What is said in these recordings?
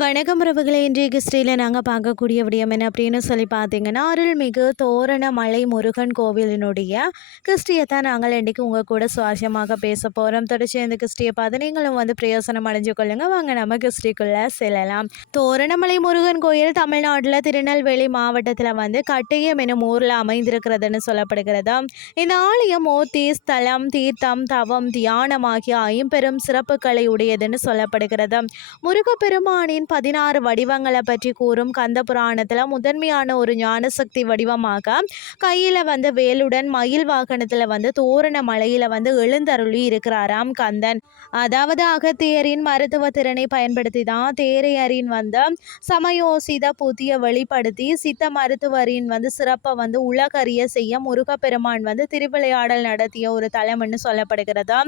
வணக்கம் உறவுகளை இன்றைய கிறிஸ்டியில் நாங்கள் பார்க்கக்கூடிய விடயம் என்ன அப்படின்னு சொல்லி பார்த்தீங்கன்னா அருள்மிகு தோரணமலை முருகன் கோவிலினுடைய கிறிஸ்டியை தான் நாங்கள் இன்றைக்கு உங்கள் கூட சுவாரஸ்யமாக பேச போகிறோம் தொடர்ச்சி இந்த கிறிஸ்டியை பார்த்து நீங்களும் வந்து பிரயோசனம் அடைஞ்சு கொள்ளுங்க. வாங்க நம்ம கிறிஸ்டிக்குள்ளே செல்லலாம். தோரணமலை முருகன் கோயில் தமிழ்நாட்டில் திருநெல்வேலி மாவட்டத்தில் வந்து கட்டையம் எனும் ஊரில் அமைந்திருக்கிறதுன்னு சொல்லப்படுகிறது? இந்த ஆலயம் மூர்த்தி ஸ்தலம் தீர்த்தம் தவம் தியானம் ஆகிய ஐம்பெரும் சிறப்புகளை உடையதுன்னு சொல்லப்படுகிறது? முருகப்பெருமானின் பதினாறு வடிவங்களை பற்றி கூறும் கந்த புராணத்தில் முதன்மையான ஒரு ஞானசக்தி வடிவமாக கையில் வந்து வேலுடன் மயில் வாகனத்தில் வந்து தோரண மலையில் வந்து எழுந்தருளி இருக்கிறாராம் கந்தன். அதாவது அகத்தியரின் மருத்துவ திறனை பயன்படுத்தி தான் தேரையரின் வந்து சமயோசித புதிய வெளிப்படுத்தி சித்த மருத்துவரின் வந்து சிறப்பை வந்து உலகறிய செய்ய முருகப்பெருமான் வந்து திருவிளையாடல் நடத்திய ஒரு தலம்னு சொல்லப்படுகிறது.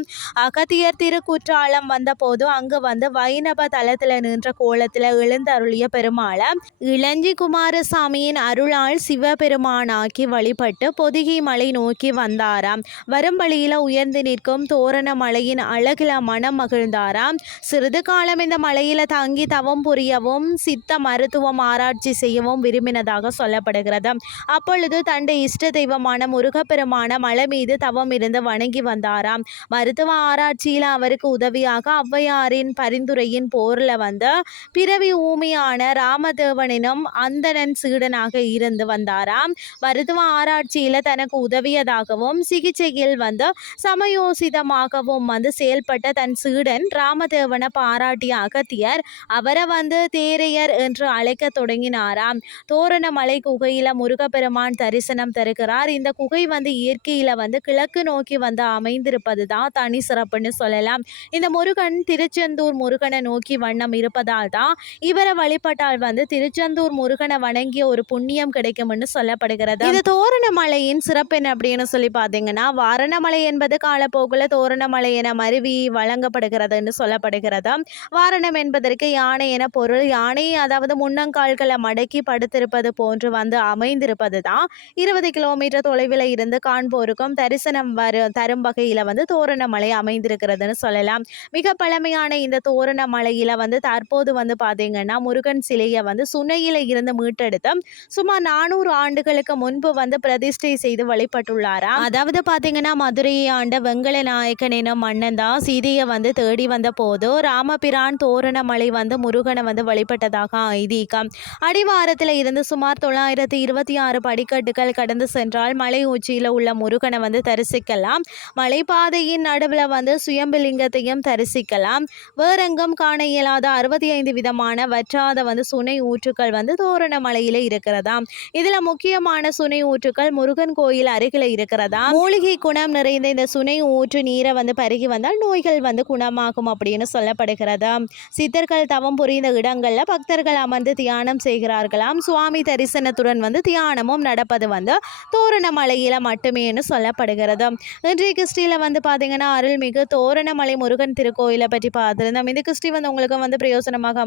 அகத்தியர் திருக்குற்றாலம் வந்தபோது அங்கு வந்து வைணவ தலத்தில் நின்ற கோலத்தில் எழுந்தருளிய பெருமாளை இளஞ்சி குமாரசாமியின் அருளால் சிவபெருமானாக்கி வழிபட்டு பொதிகை மலை நோக்கி வந்தாராம். வரும் வழியில் உயர்ந்து நிற்கும் தோரண மலையின் அழகில் மனம் மகிழ்ந்தாராம் சிறிது காலம் இந்த மலையில் தங்கி தவம் புரியவும் சித்த மருத்துவம் ஆராய்ச்சி செய்யவும் விரும்பினதாக சொல்லப்படுகிறது. அப்பொழுது தண்டை இஷ்ட தெய்வமான முருகப்பெருமான மலை மீது தவம் இருந்து வணங்கி வந்தாராம். மருத்துவ ஆராய்ச்சியில் அவருக்கு உதவியாக ஔவையாரின் பரிந்துரையின் போரில் வந்து பிறவி ஊமியான ராமதேவனினும் அந்தணன் சீடனாக இருந்து வந்தாராம். மருத்துவ ஆராய்ச்சியில் தனக்கு உதவியதாகவும் சிகிச்சையில் வந்து சமயோசிதமாகவும் வந்து செயல்பட்ட தன் சீடன் ராமதேவனை பாராட்டிய அகத்தியர் அவரை வந்து தேரையர் என்று அழைக்க தொடங்கினாராம். தோரணமலை குகையில முருகப்பெருமான் தரிசனம் தருகிறார். இந்த குகை வந்து இயற்கையில வந்து கிழக்கு நோக்கி வந்து அமைந்திருப்பது தான் தனி சிறப்புன்னு சொல்லலாம். இந்த முருகன் திருச்செந்தூர் முருகனை நோக்கி வண்ணம் இருப்பதால் தான் தான் இவரை வழிபட்டால் வந்து திருச்செந்தூர் முருகனை வணங்கிய ஒரு புண்ணியம் கிடைக்கும்னு சொல்லப்படுகிறது. இது தோரணமலையின் சிறப்பு என்ன அப்படின்னு சொல்லி பார்த்தீங்கன்னா வாரணமலை என்பது காலப்போக்கில் தோரணமலை என மருவி வழங்கப்படுகிறதுன்னு சொல்லப்படுகிறது. வாரணம் என்பதற்கு யானை என பொருள். யானை அதாவது முன்னங்கால்களை மடக்கி படுத்திருப்பது போன்று வந்து அமைந்திருப்பது தான். இருபது கிலோமீட்டர் தொலைவில் இருந்து காண்போருக்கும் தரிசனம் வரு தரும் வகையில் வந்து தோரணமலை அமைந்திருக்கிறதுன்னு சொல்லலாம். மிக பழமையான இந்த தோரணமலையில் வந்து தற்போது வந்து பார்த்தீங்கன்னா முருகன் சிலையை வந்து சுனையில் இருந்து மீட்டெடுத்து சுமார் நானூறு ஆண்டுகளுக்கு முன்பு வந்து பிரதிஷ்டை செய்து வழிபட்டுள்ளாரா அதாவது பார்த்தீங்கன்னா மதுரையை ஆண்ட வெங்கல நாயக்கன் எனும் மன்னன் தான் சீதையை வந்து தேடி வந்த போது ராமபிரான் தோரணமலை வந்து முருகனை வந்து வழிபட்டதாக ஐதீகம். அடிவாரத்தில் இருந்து சுமார் தொள்ளாயிரத்தி இருபத்தி ஆறு படிக்கட்டுகள் கடந்து சென்றால் மலை உச்சியில் உள்ள முருகனை வந்து தரிசிக்கலாம். மலைப்பாதையின் நடுவில் வந்து சுயம்பலிங்கத்தையும் தரிசிக்கலாம். வேறெங்கும் காண இயலாத அறுபத்தி ஐந்து வித விதமான வற்றாத வந்து சுனை ஊற்றுக்கள் வந்து தோரணமலையில் இருக்கிறதா? இதில் முக்கியமான சுனை ஊற்றுக்கள் முருகன் கோயில் அருகில் இருக்கிறதா? மூலிகை குணம் நிறைந்த இந்த சுனை ஊற்று நீரை வந்து பருகி வந்தால் நோய்கள் வந்து குணமாகும் அப்படின்னு சொல்லப்படுகிறது? சித்தர்கள் தவம் புரிந்த இடங்களில் பக்தர்கள் அமர்ந்து தியானம் செய்கிறார்களாம். சுவாமி தரிசனத்துடன் வந்து தியானமும் நடப்பது வந்து தோரணமலையில் மட்டுமேனு சொல்லப்படுகிறது. இன்றைய கிறிஸ்டியில் வந்து பார்த்தீங்கன்னா அருள்மிகு தோரணமலை முருகன் திருக்கோயிலை பற்றி பார்த்துருந்தோம். இந்த கிறிஸ்டி வந்து உங்களுக்கு வந்து பிரயோசனமாக